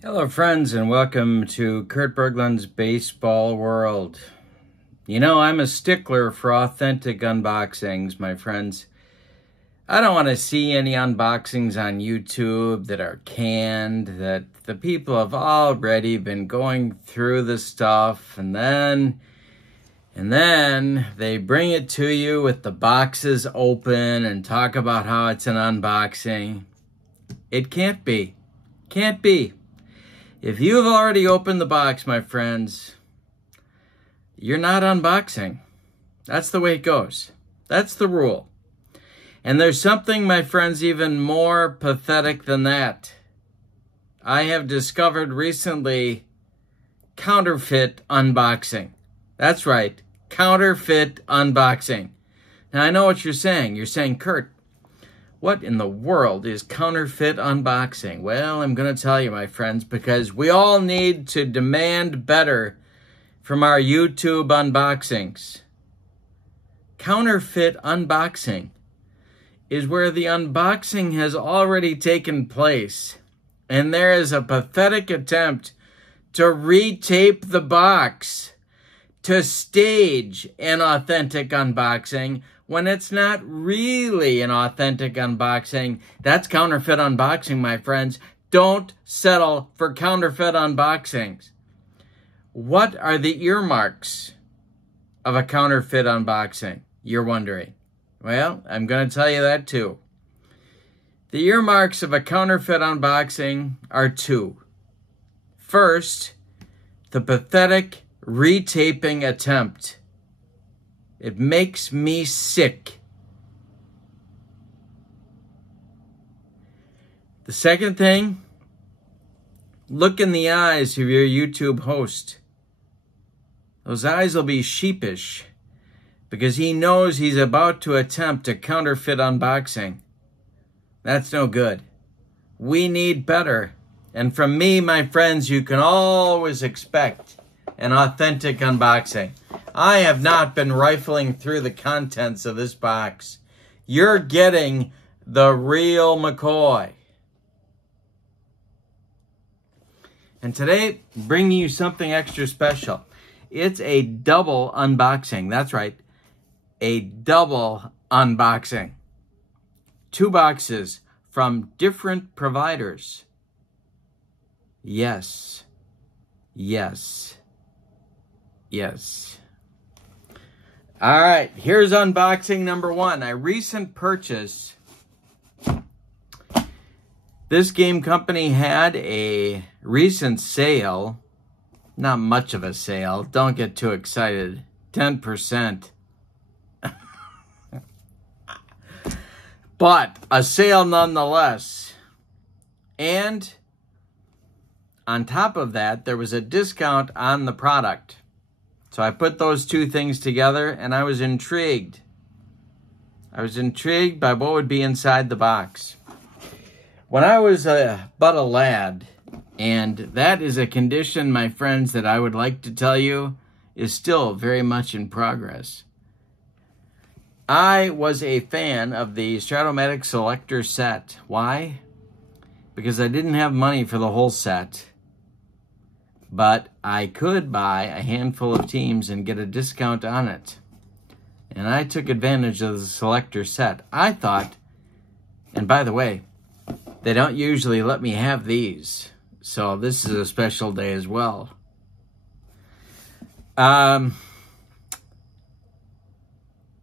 Hello, friends, and welcome to Kurt Berglund's Baseball World. You know, I'm a stickler for authentic unboxings, my friends. I don't want to see any unboxings on YouTube that are canned, that the people have already been going through the stuff, and then they bring it to you with the boxes open and talk about how it's an unboxing. It can't be. Can't be. If you've already opened the box, my friends, you're not unboxing. That's the way it goes. That's the rule. And there's something, my friends, even more pathetic than that. I have discovered recently counterfeit unboxing. That's right, counterfeit unboxing. Now, I know what you're saying. You're saying, Kurt, what in the world is counterfeit unboxing? Well, I'm going to tell you, my friends, because we all need to demand better from our YouTube unboxings. Counterfeit unboxing is where the unboxing has already taken place, and there is a pathetic attempt to retape the box, to stage an authentic unboxing, when it's not really an authentic unboxing. That's counterfeit unboxing, my friends. Don't settle for counterfeit unboxings. What are the earmarks of a counterfeit unboxing, you're wondering? Well, I'm going to tell you that too. The earmarks of a counterfeit unboxing are two. First, the pathetic retaping attempt. It makes me sick. The second thing, look in the eyes of your YouTube host. Those eyes will be sheepish because he knows he's about to attempt a counterfeit unboxing. That's no good. We need better. And from me, my friends, you can always expect an authentic unboxing. I have not been rifling through the contents of this box. You're getting the real McCoy. And today, bringing you something extra special. It's a double unboxing. That's right, a double unboxing. Two boxes from different providers. Yes, yes, yes. All right, here's unboxing number one. A recent purchase. This game company had a recent sale. Not much of a sale. Don't get too excited. 10%. But a sale nonetheless. And on top of that, there was a discount on the product. So I put those two things together, and I was intrigued. I was intrigued by what would be inside the box. When I was but a lad, and that is a condition, my friends, that I would like to tell you is still very much in progress. I was a fan of the Stratomatic Selector set. Why? Because I didn't have money for the whole set. But I could buy a handful of teams and get a discount on it. And I took advantage of the selector set. I thought, and by the way, they don't usually let me have these. So this is a special day as well. When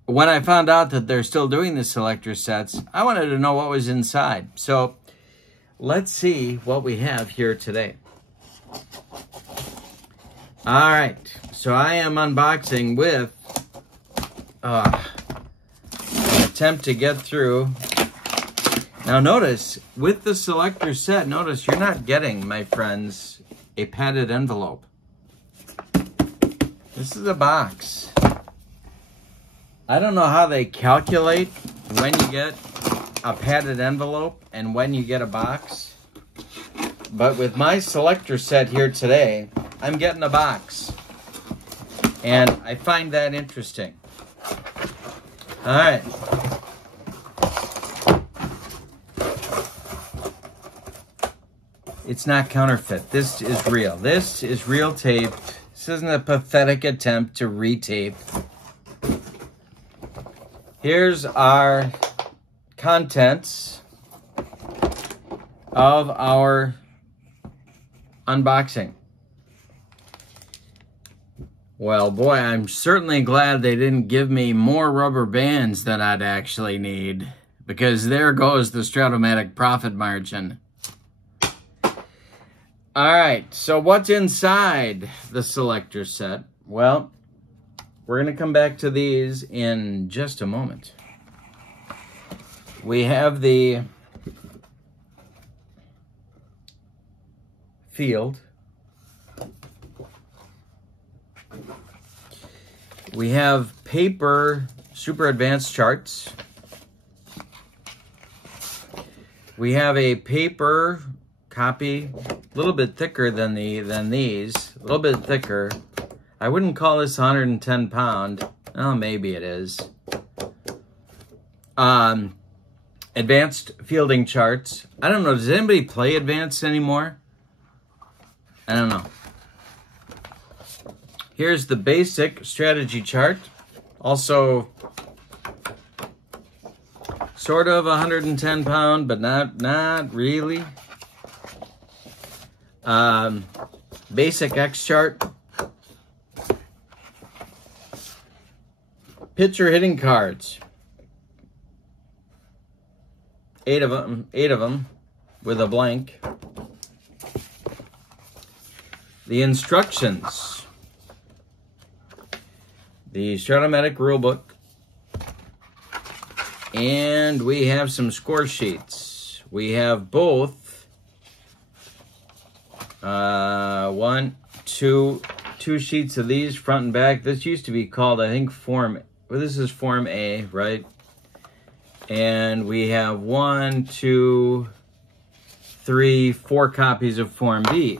I found out that they're still doing the selector sets, I wanted to know what was inside. So let's see what we have here today. All right, so I am unboxing with an attempt to get through. Now notice, with the selector set, notice you're not getting, my friends, a padded envelope. This is a box. I don't know how they calculate when you get a padded envelope and when you get a box. But with my selector set here today, I'm getting a box. And I find that interesting. All right. It's not counterfeit. This is real. This is real tape. This isn't a pathetic attempt to retape. Here's our contents of our unboxing. Well, boy, I'm certainly glad they didn't give me more rubber bands than I'd actually need, because there goes the Stratomatic profit margin. All right, so what's inside the selector set? Well, we're going to come back to these in just a moment. We have the field. We have paper super advanced charts. We have a paper copy, a little bit thicker than these, a little bit thicker. I wouldn't call this 110 pound. Oh, maybe it is. Advanced fielding charts. I don't know, does anybody play advanced anymore? I don't know. Here's the basic strategy chart. Also, sort of 110 pound, but not really. Basic X chart. Pitcher hitting cards. 8 of them with a blank. The instructions. The Stratomatic rulebook. And we have some score sheets. We have both two sheets of these front and back. This used to be called, I think, Form, well, this is Form A, right? And we have 1, 2, 3, 4 copies of Form B.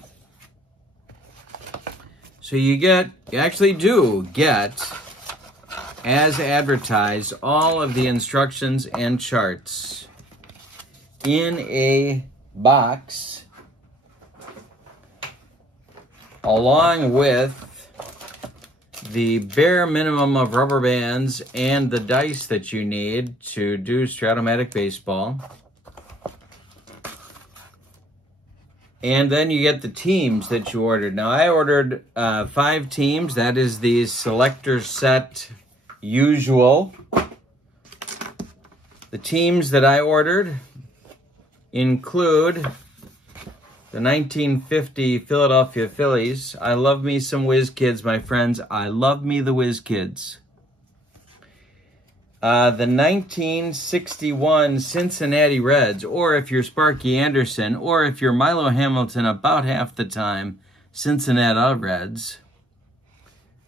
So you actually do get, as advertised, all of the instructions and charts in a box, along with the bare minimum of rubber bands and the dice that you need to do Stratomatic baseball. And then you get the teams that you ordered. Now, I ordered 5 teams. That is the selector set usual. The teams that I ordered include the 1950 Philadelphia Phillies. I love me some Whiz Kids, my friends. I love me the Whiz Kids. The 1961 Cincinnati Reds, or if you're Sparky Anderson, or if you're Milo Hamilton about half the time, Cincinnati Reds.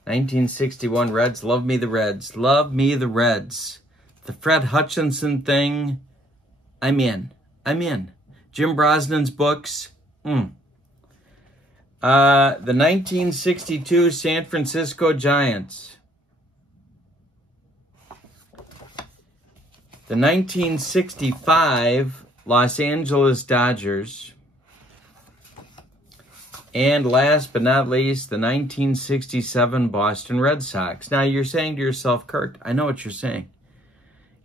1961 Reds, love me the Reds. Love me the Reds. The Fred Hutchinson thing, I'm in. Jim Brosnan's books, The 1962 San Francisco Giants. The 1965 Los Angeles Dodgers. And last but not least, the 1967 Boston Red Sox. Now, you're saying to yourself, Kurt, I know what you're saying.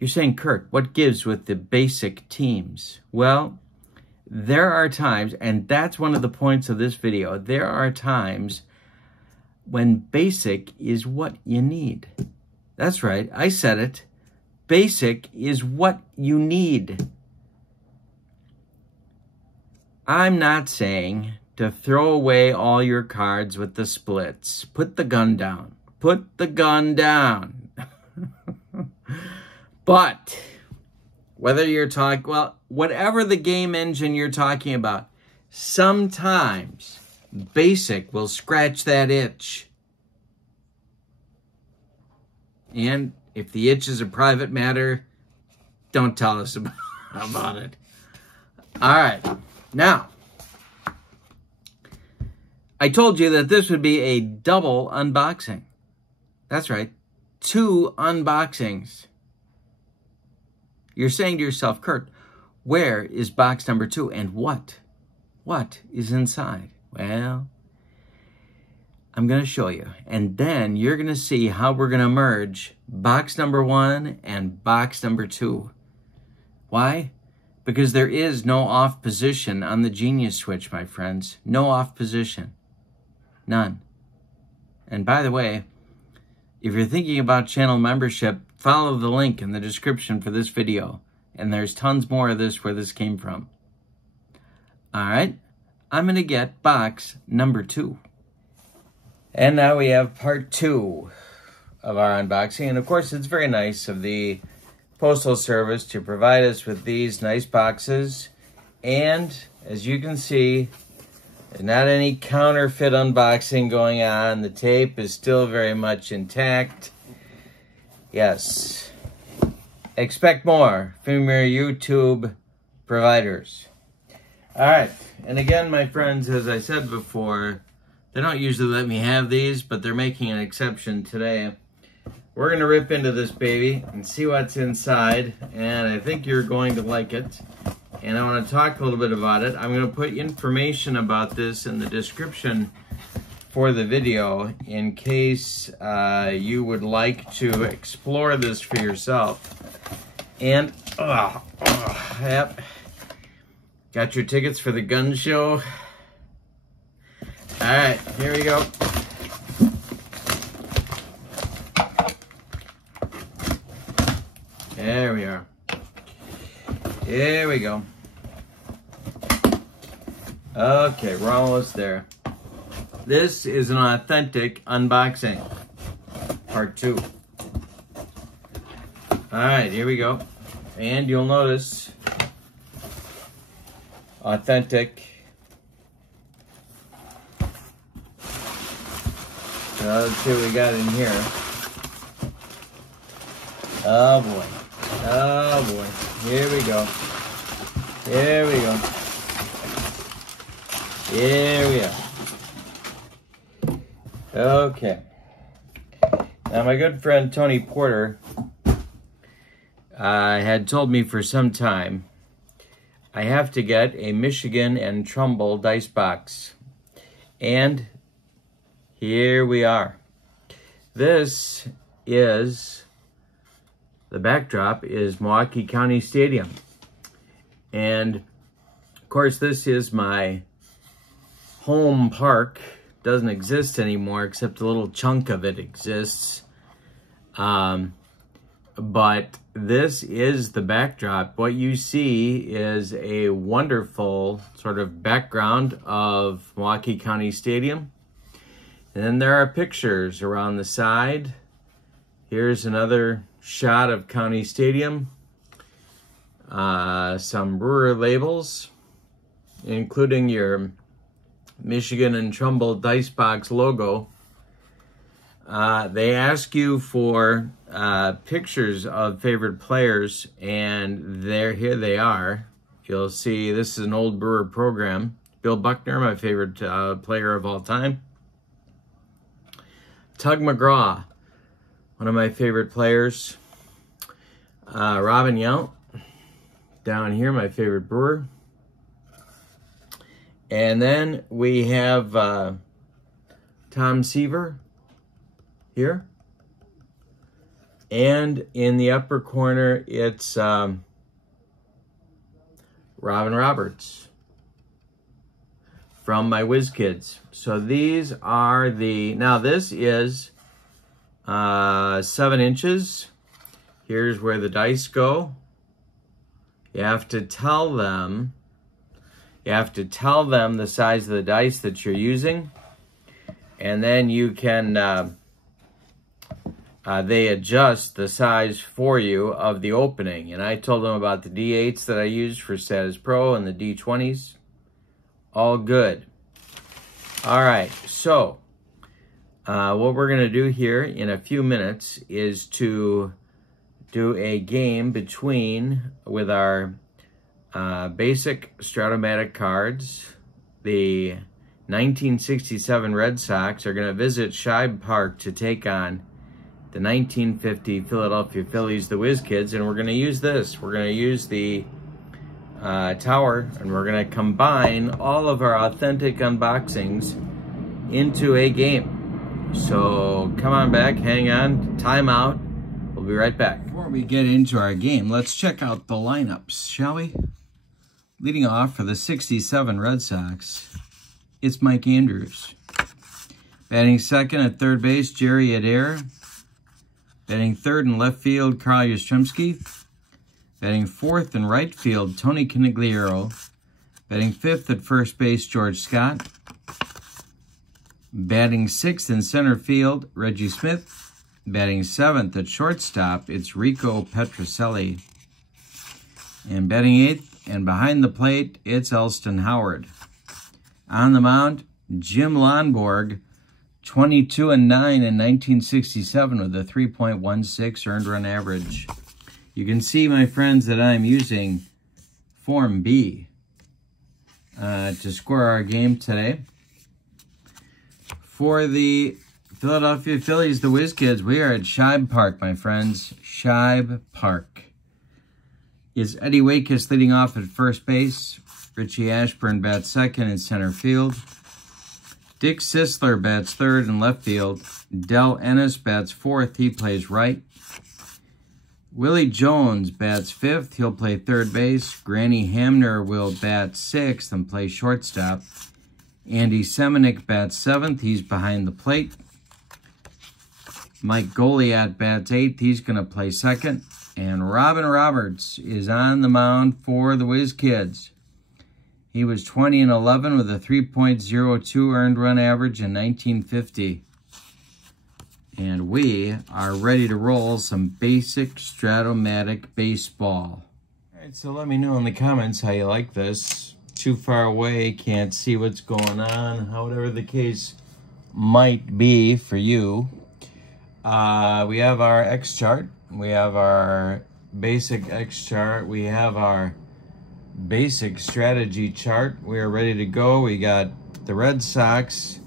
You're saying, Kurt, what gives with the basic teams? Well, there are times, and that's one of the points of this video, there are times when basic is what you need. That's right, I said it. Basic is what you need. I'm not saying to throw away all your cards with the splits. Put the gun down. Put the gun down. But whether you're talking, well, whatever the game engine you're talking about, sometimes basic will scratch that itch. And if the itch is a private matter, don't tell us about it. All right. Now, I told you that this would be a double unboxing. That's right. 2 unboxings. You're saying to yourself, Kurt, where is box number 2 and what what is inside? Well, I'm going to show you. And then you're going to see how we're going to merge box number 1 and box number 2. Why? Because there is no off position on the Genius switch, my friends. No off position. None. And by the way, if you're thinking about channel membership, follow the link in the description for this video. And there's tons more of this where this came from. All right, I'm going to get box number 2. And now we have part 2 of our unboxing. And of course, it's very nice of the Postal Service to provide us with these nice boxes. And as you can see, there's not any counterfeit unboxing going on. The tape is still very much intact. Yes. Expect more from your YouTube providers. All right. And again, my friends, as I said before, they don't usually let me have these, but they're making an exception today. We're going to rip into this baby and see what's inside, and I think you're going to like it. And I want to talk a little bit about it. I'm going to put information about this in the description for the video in case you would like to explore this for yourself. And, yep, got your tickets for the gun show. All right, here we go. There we are. Here we go. Okay, we're almost there. This is an authentic unboxing. Part 2. All right, here we go. And you'll notice authentic. Let's see what we got in here. Oh boy. Oh boy. Here we go. Here we go. Here we are. Okay. Now my good friend Tony Porter had told me for some time I have to get a Michigan and Trumbull dice box. And here we are. This is, the backdrop is Milwaukee County Stadium. And of course this is my home park. Doesn't exist anymore except a little chunk of it exists. But this is the backdrop. What you see is a wonderful sort of background of Milwaukee County Stadium. And then there are pictures around the side. Here's another shot of County Stadium. Some brewer labels, including your Michigan and Trumbull dice box logo. They ask you for pictures of favorite players, and here they are. You'll see this is an old Brewer program. Bill Buckner, my favorite player of all time. Tug McGraw, one of my favorite players. Robin Yount, down here, my favorite Brewer. And then we have Tom Seaver here. And in the upper corner, it's Robin Roberts from my Whiz Kids. So these are the, now this is 7 inches. Here's where the dice go. You have to tell them the size of the dice that you're using. And then you can, they adjust the size for you of the opening. And I told them about the D8s that I used for Status Pro and the D20s. All good. All right, so what we're going to do here in a few minutes is to do a game with our basic Stratomatic cards. The 1967 Red Sox are going to visit Shibe Park to take on the 1950 Philadelphia Phillies, the Whiz Kids, and we're going to use this. We're going to use the tower, and we're going to combine all of our authentic unboxings into a game. So come on back, hang on, time out. We'll be right back. Before we get into our game, let's check out the lineups, shall we? Leading off for the 67 Red Sox, it's Mike Andrews. Batting second at third base, Jerry Adair. Batting third in left field, Carl Yastrzemski. Batting fourth in right field, Tony Conigliaro. Batting fifth at first base, George Scott. Batting sixth in center field, Reggie Smith. Batting seventh at shortstop, it's Rico Petrocelli. And batting eighth and behind the plate, it's Elston Howard. On the mound, Jim Lonborg, 22-9 in 1967 with a 3.16 earned run average. You can see, my friends, that I'm using Form B to score our game today. For the Philadelphia Phillies, the Whiz Kids, we are at Shibe Park, my friends. Shibe Park. Is Eddie Waitkus leading off at first base. Richie Ashburn bats second in center field. Dick Sisler bats third in left field. Del Ennis bats fourth. He plays right. Willie Jones bats fifth. He'll play third base. Granny Hamner will bat sixth and play shortstop. Andy Semenick bats seventh. He's behind the plate. Mike Goliat bats eighth. He's going to play second. And Robin Roberts is on the mound for the Whiz Kids. He was 20-11 with a 3.02 earned run average in 1950. And we are ready to roll some basic Stratomatic baseball. All right, so let me know in the comments how you like this. Too far away, can't see what's going on, however the case might be for you. We have our X chart. We have our basic X chart. We have our basic strategy chart. We are ready to go. We got the Red Sox,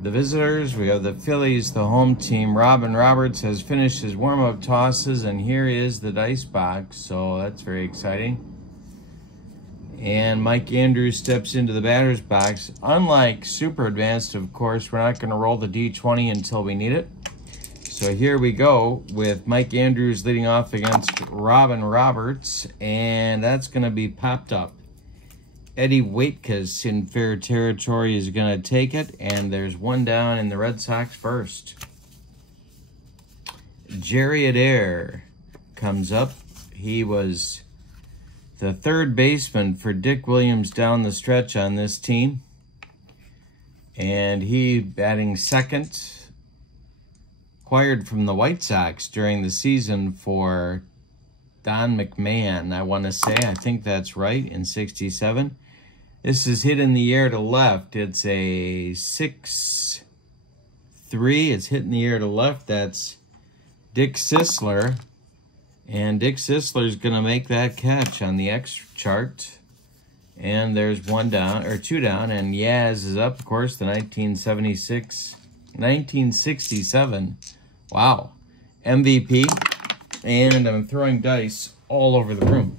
the visitors. We have the Phillies, the home team. Robin Roberts has finished his warm-up tosses, and here is the dice box. So that's very exciting. And Mike Andrews steps into the batter's box. Unlike Super Advanced, of course, we're not going to roll the D20 until we need it. So here we go with Mike Andrews leading off against Robin Roberts, and that's going to be popped up. Eddie Waitkus in fair territory is going to take it, and there's one down in the Red Sox first. Jerry Adair comes up. He was the third baseman for Dick Williams down the stretch on this team, and he batting second. Acquired from the White Sox during the season for Don McMahon, I want to say. I think that's right, in 67. This is hit in the air to left. It's a 6-3. It's hit in the air to left. That's Dick Sisler. And Dick Sisler's going to make that catch on the X chart. And there's one down, or two down. And Yaz is up, of course, the 1967. Wow. MVP. And I'm throwing dice all over the room.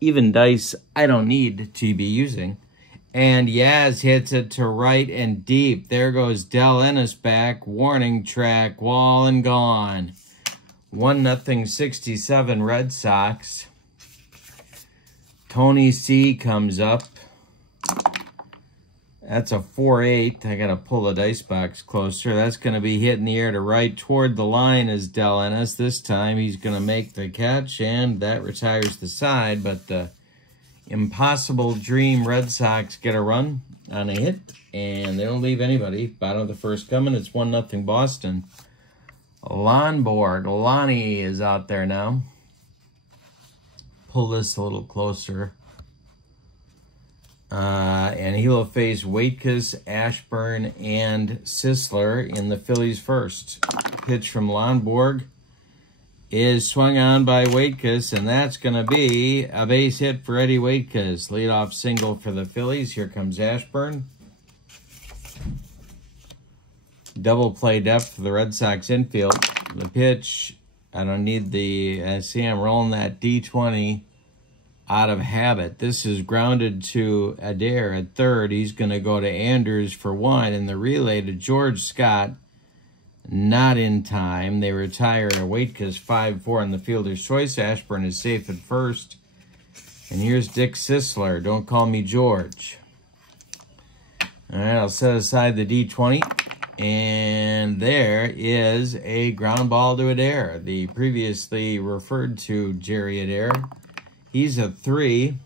Even dice I don't need to be using. And Yaz hits it to right and deep. There goes Del Ennis back. Warning track. Wall and gone. 1-0 67 Red Sox. Tony C comes up. That's a 4-8. I got to pull the dice box closer. That's going to be hit in the air to right toward the line as Del Ennis. This time he's going to make the catch, and that retires the side. But the impossible dream Red Sox get a run on a hit, and they don't leave anybody. Bottom of the first coming. It's 1-0 Boston. Lonnie is out there now. Pull this a little closer. And he will face Waitkus, Ashburn, and Sisler in the Phillies first. Pitch from Lonborg is swung on by Waitkus, and that's going to be a base hit for Eddie Waitkus. Leadoff single for the Phillies. Here comes Ashburn. Double play depth for the Red Sox infield. The pitch, I don't need the, see I'm rolling that D20. out of habit. This is grounded to Adair at third. He's going to go to Anders for 1, and the relay to George Scott, not in time. They retire a Waitkus 5-4 on the fielder's choice. Ashburn is safe at first. And here's Dick Sisler. Don't call me George. All right, I'll set aside the D20. And there is a ground ball to Adair, the previously referred to Jerry Adair. He's a 3.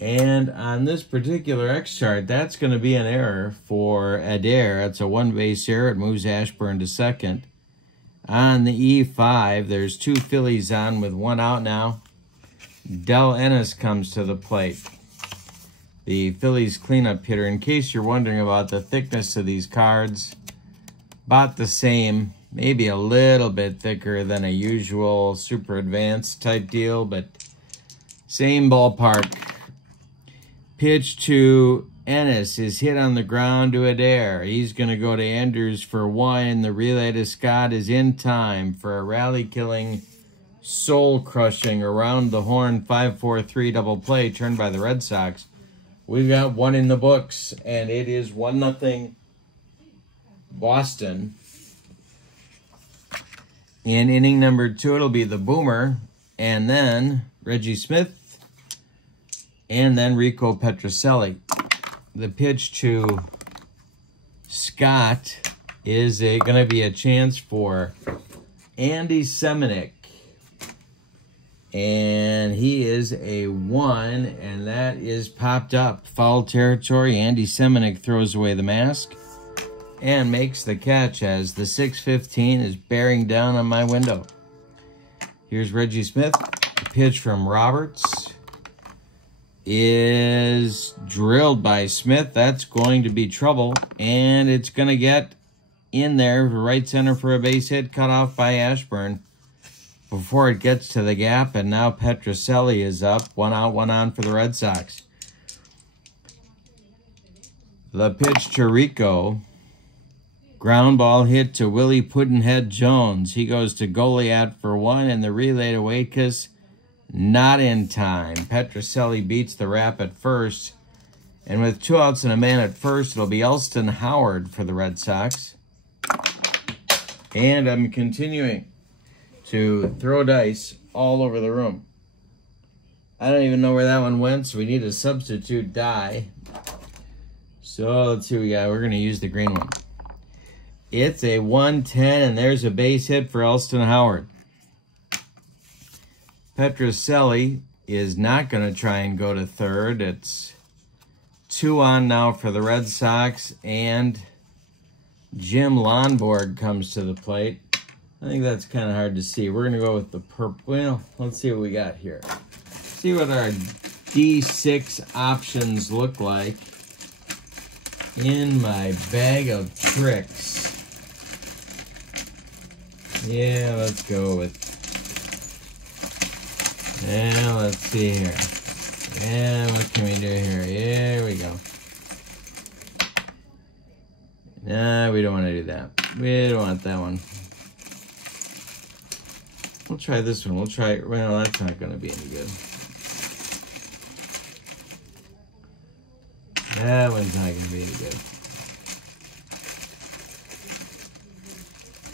And on this particular X chart, that's going to be an error for Adair. It's a 1-base error. It moves Ashburn to second. On the E5, there's 2 Phillies on with 1 out now. Del Ennis comes to the plate, the Phillies cleanup hitter. In case you're wondering about the thickness of these cards, about the same, maybe a little bit thicker than a usual super advanced type deal, but same ballpark. Pitch to Ennis is hit on the ground to Adair. He's going to go to Anders for 1. The relay to Scott is in time for a rally-killing, soul-crushing, around-the-horn 5-4-3 double play turned by the Red Sox. We've got 1 in the books, and it is 1-0 Boston. In inning number 2, it'll be the Boomer, and then Reggie Smith, and then Rico Petrocelli. The pitch to Scott is going to be a chance for Andy Semenick. And he is a 1, and that is popped up. Foul territory. Andy Semenick throws away the mask and makes the catch as the 6:15 is bearing down on my window. Here's Reggie Smith. The pitch from Roberts is drilled by Smith. That's going to be trouble, and it's going to get in there, right center for a base hit, cut off by Ashburn before it gets to the gap, and now Petrocelli is up. 1 out, 1 on for the Red Sox. The pitch to Rico. Ground ball hit to Willie Puddinhead Jones. He goes to Goliath for 1, and the relay to Waitkus, not in time. Petrocelli beats the Rap at first, and with 2 outs and a man at first, it'll be Elston Howard for the Red Sox. And I'm continuing to throw dice all over the room. I don't even know where that one went, so we need a substitute die. So let's see what we got. We're going to use the green one. It's a 110, and there's a base hit for Elston Howard. Petrocelli is not going to try and go to third. It's 2 on now for the Red Sox, and Jim Lonborg comes to the plate. I think that's kind of hard to see. We're going to go with the purple. Well, let's see what we got here. See what our D6 options look like in my bag of tricks. Yeah, let's go with... Yeah, let's see here. And what can we do here? Here we go. Nah, we don't want to do that. We don't want that one. We'll try this one. We'll try... Well, that's not going to be any good. That one's not going to be any good.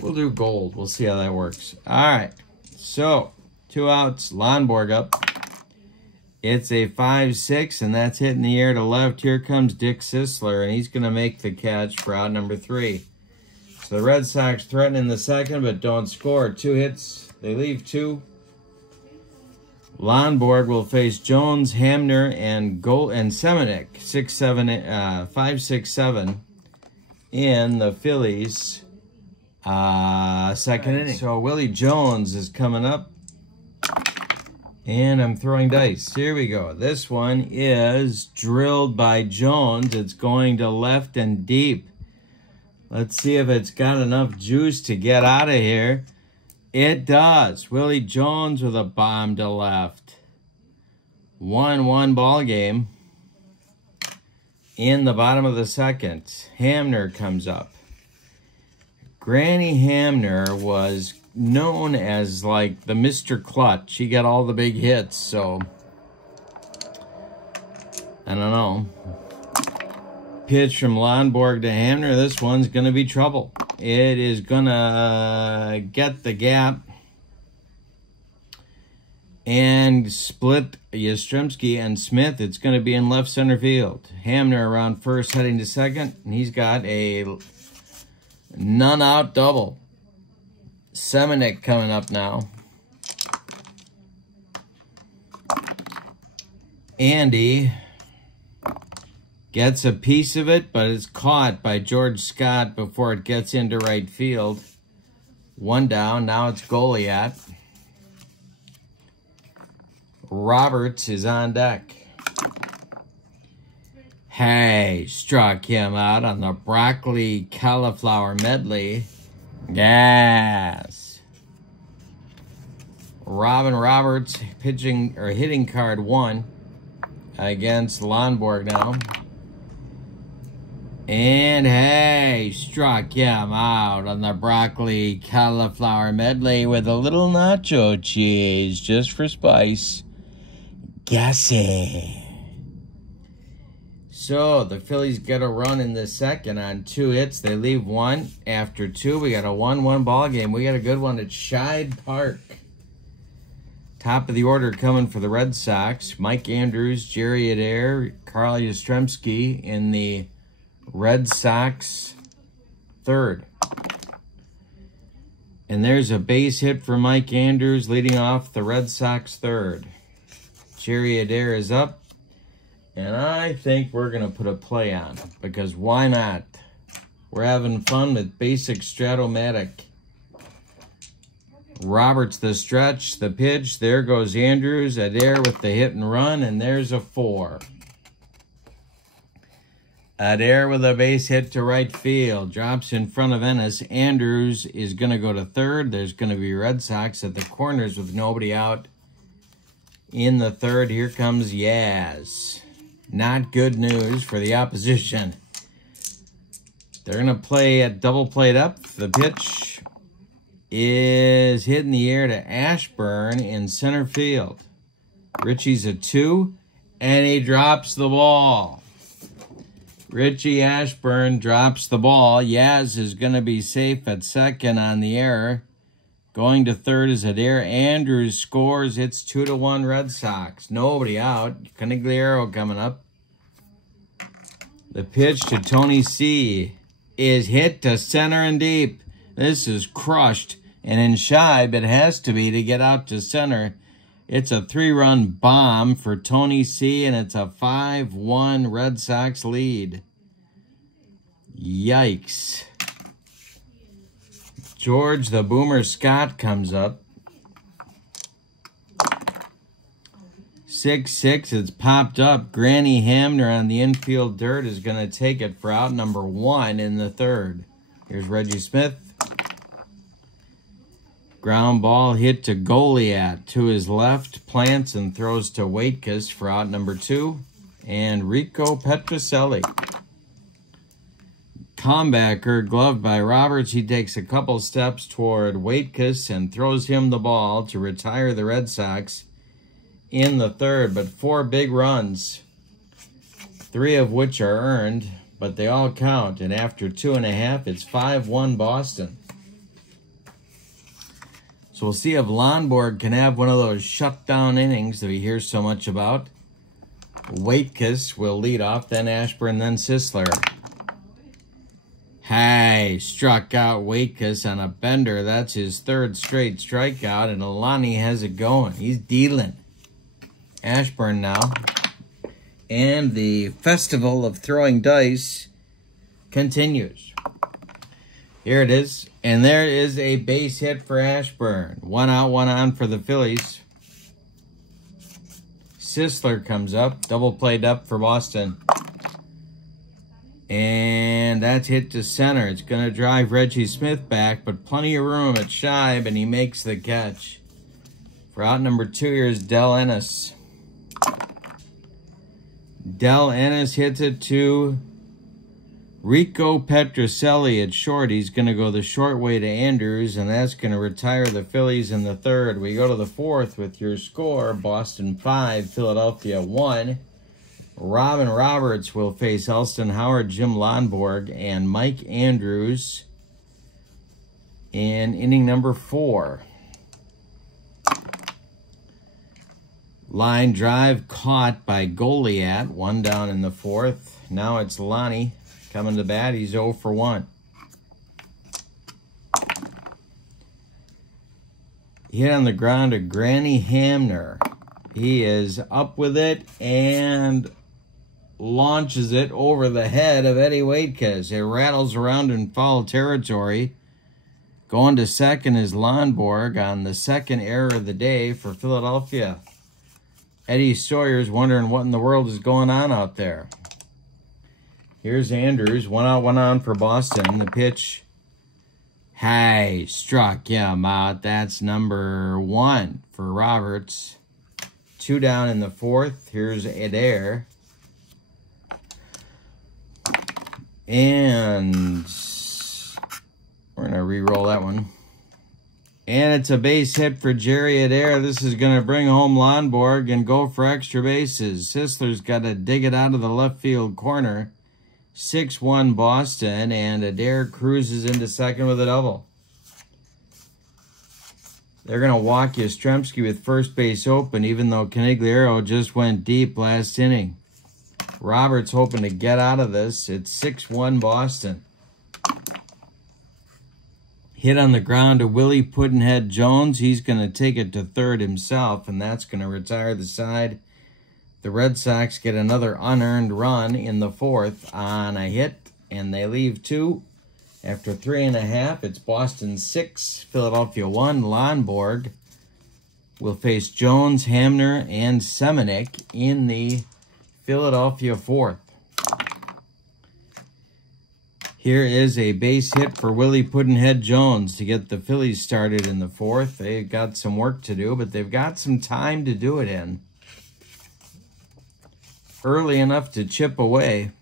We'll do gold. We'll see how that works. All right. So, 2 outs. Lonborg up. It's a 5-6, and that's hit in the air to left. Here comes Dick Sisler, and he's going to make the catch for out number 3. So the Red Sox threaten in the second, but don't score. 2 hits. They leave 2. Lonborg will face Jones, Hamner, and Semenick, 5-6-7 in the Phillies' second inning. So Willie Jones is coming up, and I'm throwing dice. Here we go. This one is drilled by Jones. It's going to left and deep. Let's see if it's got enough juice to get out of here. It does. Willie Jones with a bomb to left. 1-1 ball game. In the bottom of the second, Hamner comes up. Granny Hamner was known as like the Mr. Clutch. He got all the big hits, so I don't know. Pitch from Lonborg to Hamner. This one's going to be trouble. It is going to get the gap and split Yastrzemski and Smith. It's going to be in left center field. Hamner around first, heading to second, and he's got a none-out double. Semenuk coming up now. Andy gets a piece of it, but it's caught by George Scott before it gets into right field. One down. Now it's Goliath. Roberts is on deck. Hey, struck him out on the broccoli cauliflower medley. Gas. Robin Roberts pitching or hitting card 1 against Lonborg now. And hey, struck him out on the broccoli cauliflower medley with a little nacho cheese just for spice. Gassy. So the Phillies get a run in the second on 2 hits. They leave 1 after 2. We got a 1-1 ball game. We got a good one at Scheid Park. Top of the order coming for the Red Sox. Mike Andrews, Jerry Adair, Carl Yastrzemski in the Red Sox third. And there's a base hit for Mike Andrews leading off the Red Sox third. Jerry Adair is up. And I think we're going to put a play on. Because why not? We're having fun with basic Stratomatic. Roberts the stretch, the pitch. There goes Andrews. Adair with the hit and run. And there's a 4. Adair with a base hit to right field. Drops in front of Ennis. Andrews is going to go to third. There's going to be Red Sox at the corners with nobody out. In the third, here comes Yaz. Not good news for the opposition. They're going to play at double played up. The pitch is hit in the air to Ashburn in center field. Richie's a 2, and he drops the ball. Richie Ashburn drops the ball. Yaz is going to be safe at second on the error. Going to third is Adair. Andrews scores. It's 2-1 Red Sox. Nobody out. Conigliaro coming up. The pitch to Tony C. is hit to center and deep. This is crushed. And in Scheib, it has to be to get out to center. It's a 3-run bomb for Tony C. And it's a 5-1 Red Sox lead. Yikes. George the Boomer Scott comes up. 6-6, it's popped up. Granny Hamner on the infield dirt is going to take it for out number 1 in the third. Here's Reggie Smith. Ground ball hit to Goliath. To his left, plants and throws to Waitkus for out number 2. And Rico Petrocelli. Comebacker, gloved by Roberts. He takes a couple steps toward Waitkus and throws him the ball to retire the Red Sox in the third. But 4 big runs, 3 of which are earned, but they all count. And after 2.5, it's 5-1 Boston. So we'll see if Lonborg can have one of those shutdown innings that we hear so much about. Waitkus will lead off, then Ashburn, then Sisler. Hey, struck out Waitkus on a bender. That's his 3rd straight strikeout, and Alani has it going. He's dealing. Ashburn now. And the festival of throwing dice continues. Here it is. And there is a base hit for Ashburn. 1 out, 1 on for the Phillies. Sisler comes up. Double played up for Boston. And that's hit to center. It's going to drive Reggie Smith back, but plenty of room at Scheib, and he makes the catch. For out number 2, here's Del Ennis. Del Ennis hits it to Rico Petrocelli at short. He's going to go the short way to Andrews, and that's going to retire the Phillies in the third. We go to the fourth with your score. Boston 5, Philadelphia 1. Robin Roberts will face Elston Howard, Jim Lonborg, and Mike Andrews in inning number 4. Line drive caught by Goliath, 1 down in the 4th. Now it's Lonnie coming to bat. He's 0 for 1. Hit on the ground to Granny Hamner. He is up with it and launches it over the head of Eddie Waitkus. It rattles around in foul territory. Going to second is Lonborg on the second error of the day for Philadelphia. Eddie Sawyer's wondering what in the world is going on out there. Here's Andrews, 1 out, 1 on for Boston. The pitch, hey, struck him out. That's number 1 for Roberts. 2 down in the 4th. Here's Adair. And we're going to re-roll that one. And it's a base hit for Jerry Adair. This is going to bring home Lonborg and go for extra bases. Sisler's got to dig it out of the left field corner. 6-1 Boston, and Adair cruises into second with a double. They're going to walk Yastrzemski with first base open, even though Canigliaro just went deep last inning. Roberts hoping to get out of this. It's 6-1 Boston. Hit on the ground to Willie Puddinhead Jones. He's going to take it to third himself, and that's going to retire the side. The Red Sox get another unearned run in the 4th on a hit, and they leave 2. After 3.5, it's Boston 6, Philadelphia 1. Lonborg will face Jones, Hamner, and Semenuk in the Philadelphia 4th. Here is a base hit for Willie Puddinhead Jones to get the Phillies started in the 4th. They've got some work to do, but they've got some time to do it in. Early enough to chip away.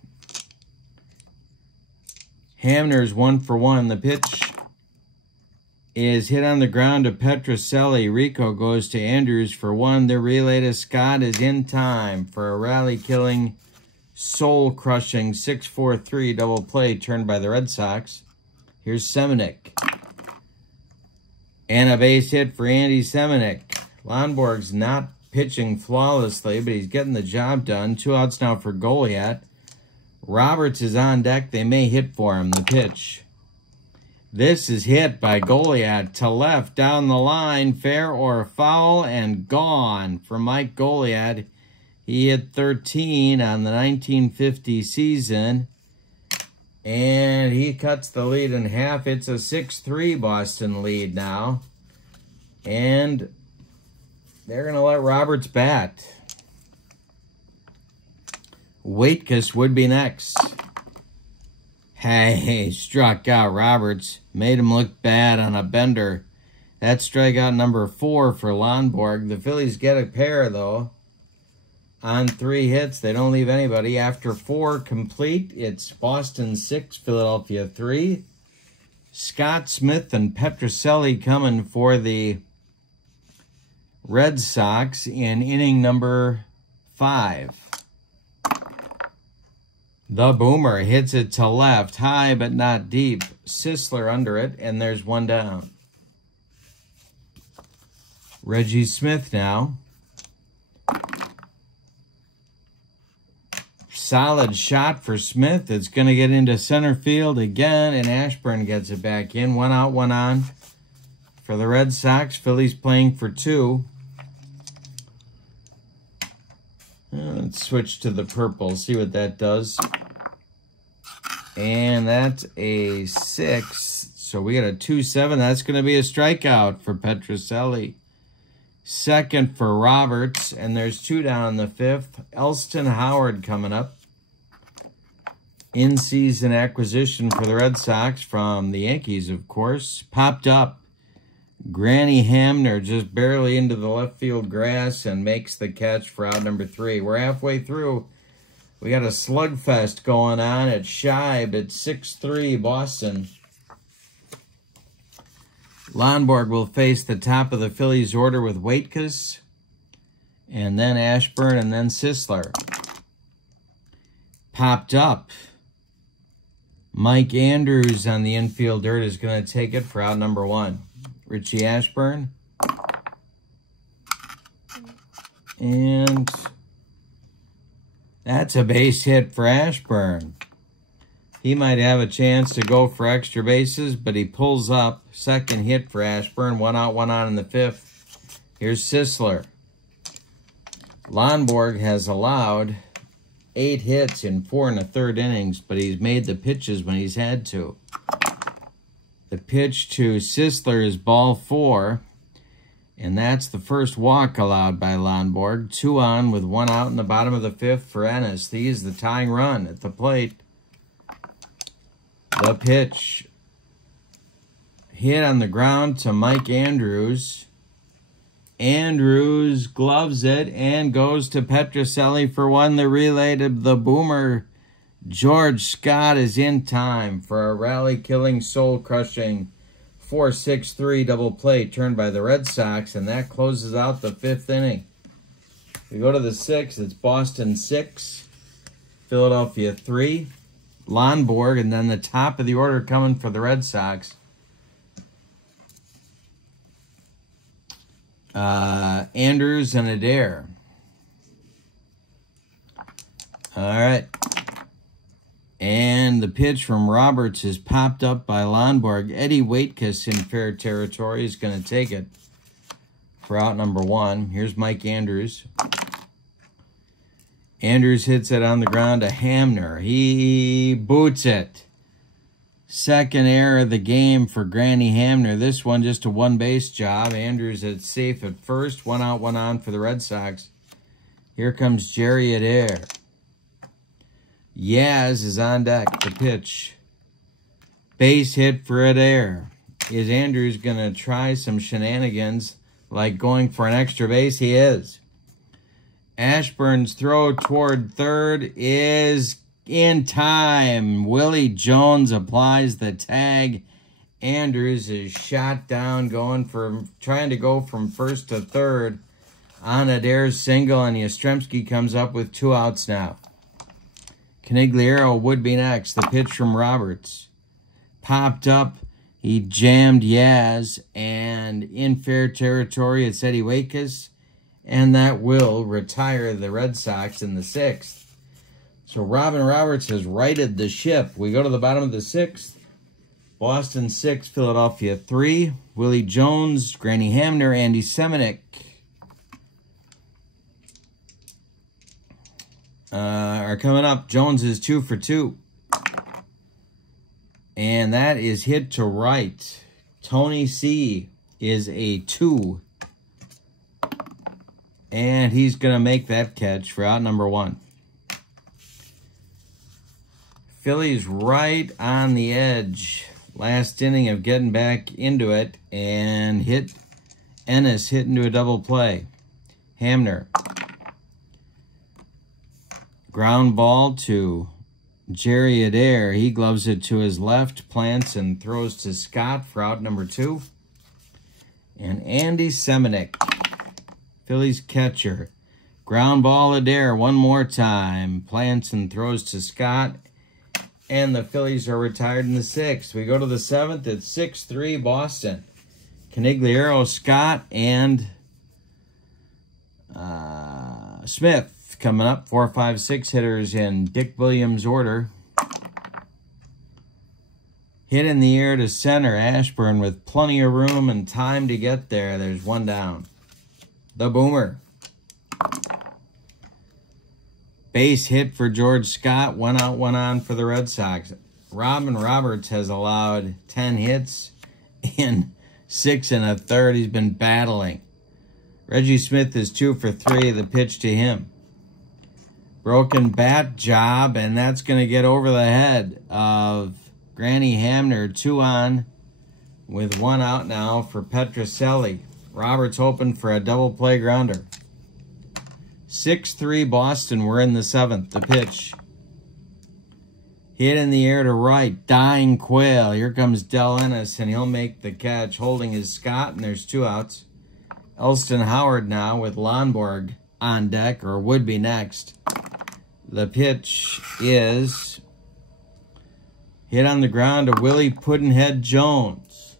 Hamner's 1 for 1. The pitch is hit on the ground to Petrocelli. Rico goes to Andrews for 1. The relay to Scott is in time for a rally-killing, soul-crushing 6-4-3 double play turned by the Red Sox. Here's Semenuk. And a base hit for Andy Semenuk. Lonborg's not pitching flawlessly, but he's getting the job done. 2 outs now for Goliath. Roberts is on deck. They may hit for him. The pitch. This is hit by Goliath to left down the line. Fair or foul, and gone for Mike Goliath. He hit 13 on the 1950 season, and he cuts the lead in half. It's a 6-3 Boston lead now, and they're going to let Roberts bat. Waitkus would be next. Hey, struck out Roberts. Made him look bad on a bender. That's strikeout number 4 for Lonborg. The Phillies get a pair, though. On 3 hits, they don't leave anybody. After 4 complete, it's Boston 6, Philadelphia 3. Scott Smith and Petrocelli coming for the Red Sox in inning number 5. The Boomer hits it to left, high but not deep. Sisler under it, and there's 1 down. Reggie Smith now. Solid shot for Smith. It's going to get into center field again, and Ashburn gets it back in. 1 out, 1 on for the Red Sox. Phillies playing for 2. Let's switch to the purple, see what that does. And that's a 6. So we got a 2-7. That's going to be a strikeout for Petrocelli. Second for Roberts, and there's 2 down in the 5th. Elston Howard coming up. In-season acquisition for the Red Sox from the Yankees, of course. Popped up. Granny Hamner just barely into the left field grass and makes the catch for out number 3. We're halfway through. We got a slugfest going on at Shibe at 6-3 Boston. Lonborg will face the top of the Phillies order with Waitkus, and then Ashburn, and then Sisler. Popped up. Mike Andrews on the infield dirt is going to take it for out number 1. Richie Ashburn. And that's a base hit for Ashburn. He might have a chance to go for extra bases, but he pulls up. Second hit for Ashburn. 1 out, 1 on in the 5th. Here's Sisler. Lonborg has allowed 8 hits in 4 1/3 innings, but he's made the pitches when he's had to. The pitch to Sisler is ball 4, and that's the first walk allowed by Lonborg. 2 on with 1 out in the bottom of the 5th for Ennis. He's the tying run at the plate. The pitch hit on the ground to Mike Andrews. Andrews gloves it and goes to Petrocelli for 1. The relay to the boomer. George Scott is in time for a rally-killing, soul-crushing 4-6-3 double play turned by the Red Sox, and that closes out the 5th inning. We go to the 6th. It's Boston 6, Philadelphia 3. Lonborg, and then the top of the order coming for the Red Sox. Andrews and Adair. All right. And the pitch from Roberts is popped up by Lonborg. Eddie Waitkus in fair territory is going to take it for out number 1. Here's Mike Andrews. Andrews hits it on the ground to Hamner. He boots it. Second error of the game for Granny Hamner. This one just a 1-base job. Andrews is safe at first. 1 out, 1 on for the Red Sox. Here comes Jerry Adair. Yaz is on deck. The pitch. Base hit for Adair. Is Andrews going to try some shenanigans like going for an extra base? He is. Ashburn's throw toward third is in time. Willie Jones applies the tag. Andrews is shot down, trying to go from first to third on Adair's single, and Yastrzemski comes up with 2 outs now. Canigliaro would be next. The pitch from Roberts. Popped up. He jammed Yaz, and in fair territory, it's Eddie Waitkus. And that will retire the Red Sox in the 6th. So Robin Roberts has righted the ship. We go to the bottom of the 6th. Boston 6, Philadelphia 3. Willie Jones, Granny Hamner, Andy Semenick are coming up. Jones is 2 for 2. And that is hit to right. Tony C. is a 2. And he's going to make that catch for out number 1. Phillies right on the edge. Last inning of getting back into it. And hit Ennis hit into a double play. Hamner. Ground ball to Jerry Adair. He gloves it to his left. Plants and throws to Scott for out number 2. And Andy Semenick. Phillies catcher. Ground ball Adair one more time. Plants and throws to Scott. And the Phillies are retired in the 6th. We go to the 7th. It's 6-3 Boston. Canigliaro, Scott, and Smith coming up. 4, 5, 6 hitters in Dick Williams order. Hit in the air to center. Ashburn with plenty of room and time to get there. There's 1 down. The boomer. Base hit for George Scott. 1 out, 1 on for the Red Sox. Robin Roberts has allowed 10 hits in 6 1/3. He's been battling. Reggie Smith is 2 for 3. The pitch to him. Broken bat job, and that's going to get over the head of Granny Hamner. 2 on with 1 out now for Petrocelli. Roberts hoping for a double play grounder. 6-3 Boston. We're in the 7th. The pitch. Hit in the air to right. Dying Quail. Here comes Del Ennis, and he'll make the catch. Holding is Scott, and there's 2 outs. Elston Howard now with Lonborg on deck, or would be next. The pitch is hit on the ground to Willie Puddinhead Jones.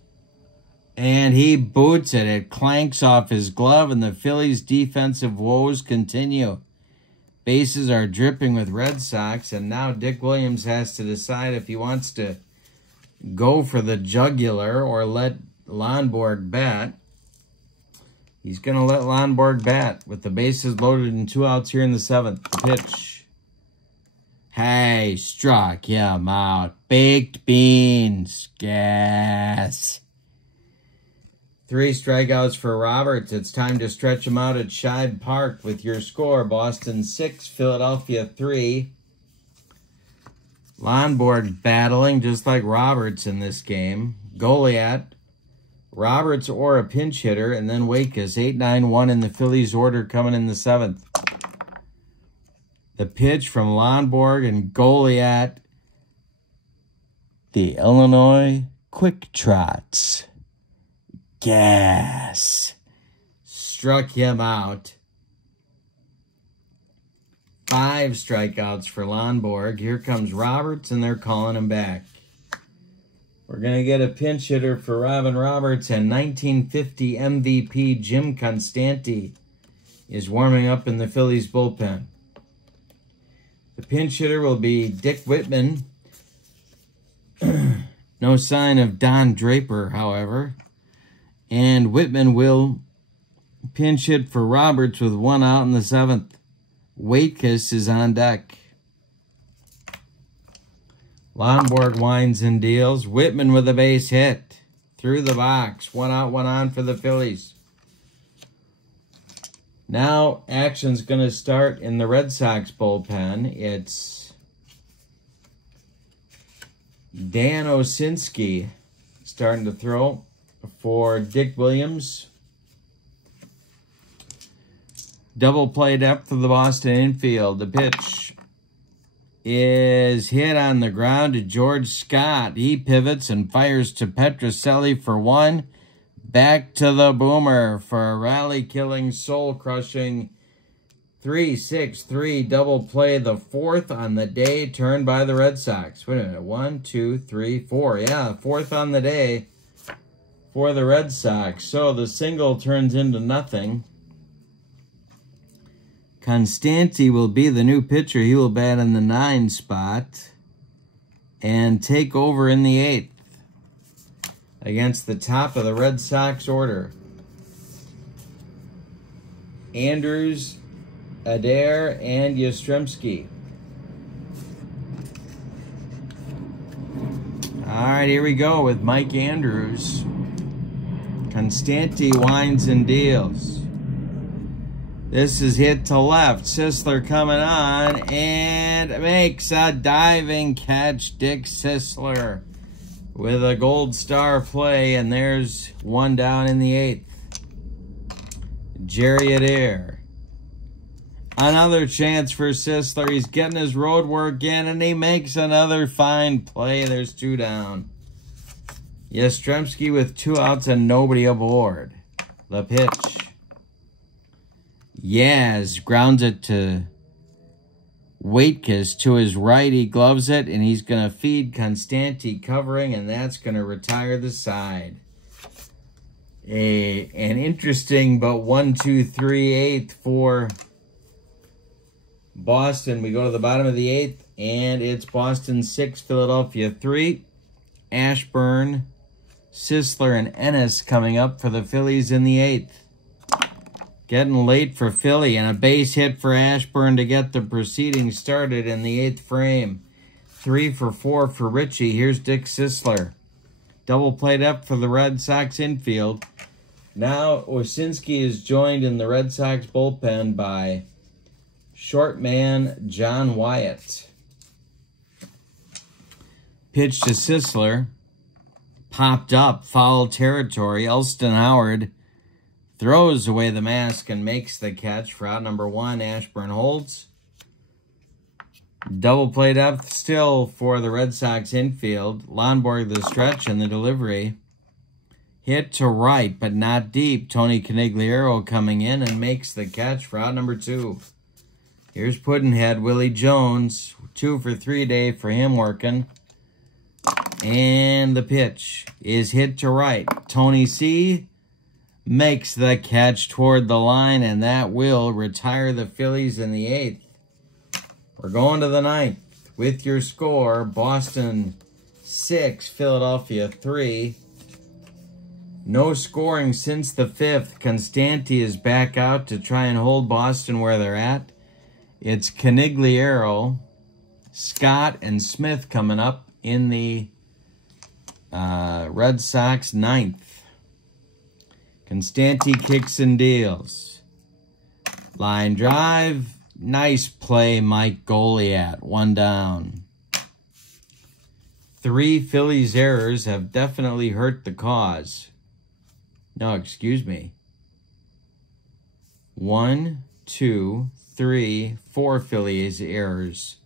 And he boots it. It clanks off his glove, and the Phillies' defensive woes continue. Bases are dripping with Red Sox, and now Dick Williams has to decide if he wants to go for the jugular or let Lonborg bat. He's going to let Lonborg bat with the bases loaded and 2 outs here in the 7th. The pitch. Hey, struck him out. Baked beans. Gas. 3 strikeouts for Roberts. It's time to stretch him out at Shibe Park with your score. Boston 6, Philadelphia 3. Lonborg battling just like Roberts in this game. Goliat, Roberts or a pinch hitter, and then Waitkus. 8-9-1 in the Phillies order coming in the 7th. The pitch from Lonborg and Goliat. The Illinois Quick Trots. Gas. Struck him out. 5 strikeouts for Lonborg. Here comes Roberts, and they're calling him back. We're going to get a pinch hitter for Robin Roberts, and 1950 MVP Jim Constanti is warming up in the Phillies bullpen. The pinch hitter will be Dick Whitman. No sign of Don Draper, however. And Whitman will pinch hit for Roberts with 1 out in the 7th. Waitkus is on deck. Lonborg winds and deals. Whitman with a base hit. Through the box. 1 out, 1 on for the Phillies. Now action's going to start in the Red Sox bullpen. It's Dan Osinski starting to throw for Dick Williams. Double play depth for the Boston infield. The pitch is hit on the ground to George Scott. He pivots and fires to Petrocelli for 1. Back to the boomer for a rally-killing, soul-crushing 3-6-3 double play. The 4th on the day turned by the Red Sox. Wait a minute. 1, 2, 3, 4. Yeah, 4th on the day for the Red Sox. So the single turns into nothing. Constanti will be the new pitcher. He will bat in the 9 spot and take over in the 8th against the top of the Red Sox order. Andrews, Adair, and Yastrzemski. All right, here we go with Mike Andrews. Constanti winds and deals. This is hit to left. Sisler coming on and makes a diving catch. Dick Sisler with a gold star play, and there's 1 down in the 8th. Jerry Adair. Another chance for Sisler. He's getting his road work in, and he makes another fine play. There's 2 down. Yastrzemski with 2 outs and nobody aboard. The pitch. Yaz grounds it to Waitkus to his right. He gloves it, and he's going to feed Constanti covering, and that's going to retire the side. An interesting but 1-2-3-8 for Boston. We go to the bottom of the 8th, and it's Boston 6, Philadelphia 3. Ashburn, Sisler, and Ennis coming up for the Phillies in the 8th. Getting late for Philly, and a base hit for Ashburn to get the proceedings started in the 8th frame. 3 for 4 for Richie. Here's Dick Sisler. Double played up for the Red Sox infield. Now Osinski is joined in the Red Sox bullpen by short man John Wyatt. Pitch to Sisler. Popped up, foul territory. Elston Howard throws away the mask and makes the catch for out number 1. Ashburn holds. Double play depth still for the Red Sox infield. Lonborg the stretch and the delivery. Hit to right, but not deep. Tony Conigliaro coming in and makes the catch for out number 2. Here's Puddinhead, Willie Jones. 2 for 3 day for him working. And the pitch is hit to right. Tony C. makes the catch toward the line, and that will retire the Phillies in the 8th. We're going to the 9th with your score. Boston 6, Philadelphia 3. No scoring since the 5th. Constanti is back out to try and hold Boston where they're at. It's Canigliaro, Scott, and Smith coming up in the Red Sox 9th. Constanti kicks and deals. Line drive. Nice play, Mike Goliat. 1 down. 3 Phillies errors have definitely hurt the cause. No, excuse me. 1, 2, 3, 4 Phillies errors.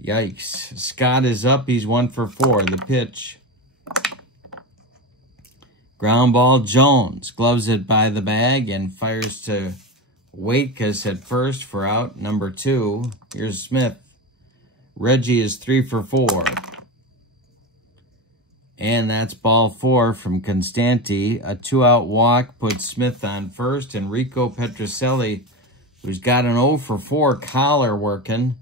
Yikes. Scott is up. He's 1 for 4. The pitch. Ground ball, Jones gloves it by the bag and fires to Waitkus at first for out number 2. Here's Smith. Reggie is 3 for 4. And that's ball 4 from Constanti. A 2-out walk puts Smith on first. And Rico Petrocelli, who's got an 0 for 4 collar working.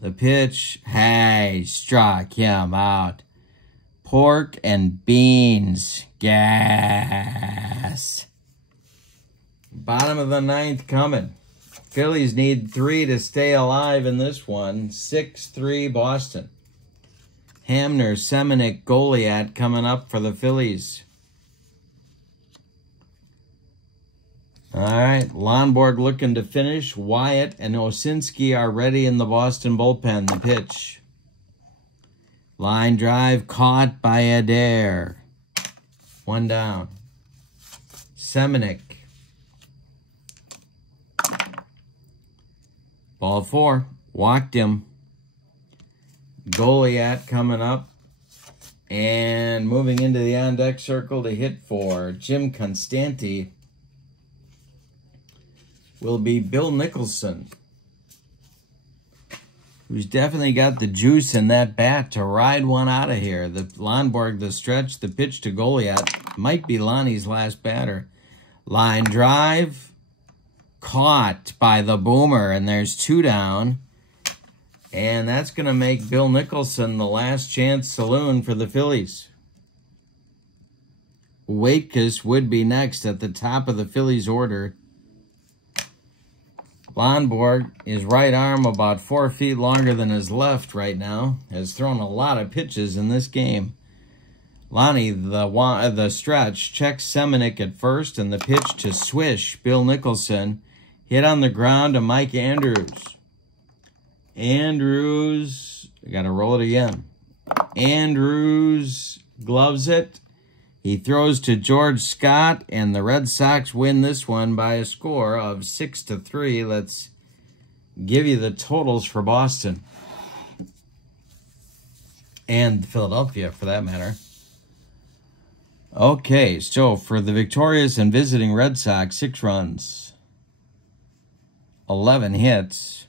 The pitch, hey, struck him out. Pork and beans, gas. Bottom of the 9th coming. Phillies need 3 to stay alive in this one. 6-3 Boston. Hamner, Semenick, Goliat coming up for the Phillies. All right, Lonborg looking to finish. Wyatt and Osinski are ready in the Boston bullpen. The pitch. Line drive caught by Adair. 1 down. Semenick. Ball 4. Walked him. Goliat coming up. And moving into the on-deck circle to hit for Jim Constanti will be Bill Nicholson, who's definitely got the juice in that bat to ride one out of here. The Lonborg, the stretch, the pitch to Goliat might be Lonnie's last batter. Line drive, caught by the Boomer, and there's 2 down. And that's going to make Bill Nicholson the last chance saloon for the Phillies. Waitkus would be next at the top of the Phillies order. Lonborg, his right arm about 4 feet longer than his left right now, has thrown a lot of pitches in this game. Lonnie, the stretch, checks Semenick at first, and the pitch to Swish, Bill Nicholson, hit on the ground to Mike Andrews. Andrews, I got to roll it again. Andrews gloves it. He throws to George Scott, and the Red Sox win this one by a score of 6-3. Let's give you the totals for Boston. And Philadelphia, for that matter. Okay, so for the victorious and visiting Red Sox, 6 runs, 11 hits,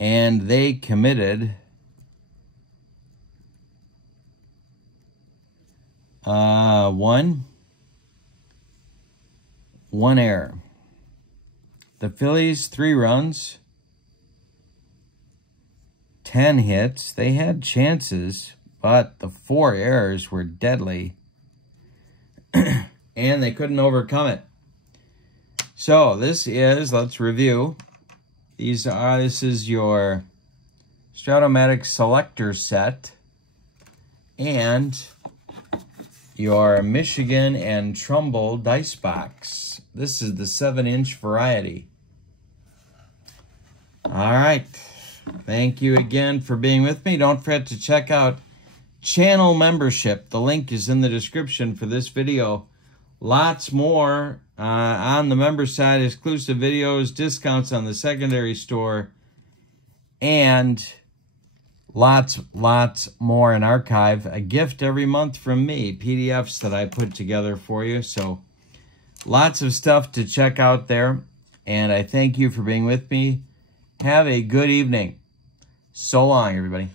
and they committed one error. The Phillies, 3 runs, 10 hits. They had chances, but the 4 errors were deadly, and they couldn't overcome it. So this is, let's review. This is your Stratomatic Selector set and your Michigan and Trumbull dice box. This is the 7-inch variety. All right. Thank you again for being with me. Don't forget to check out channel membership. The link is in the description for this video. Lots more on the member side, exclusive videos, discounts on the secondary store, and lots more in archive. A gift every month from me, PDFs that I put together for you. So lots of stuff to check out there. And I thank you for being with me. Have a good evening. So long, everybody.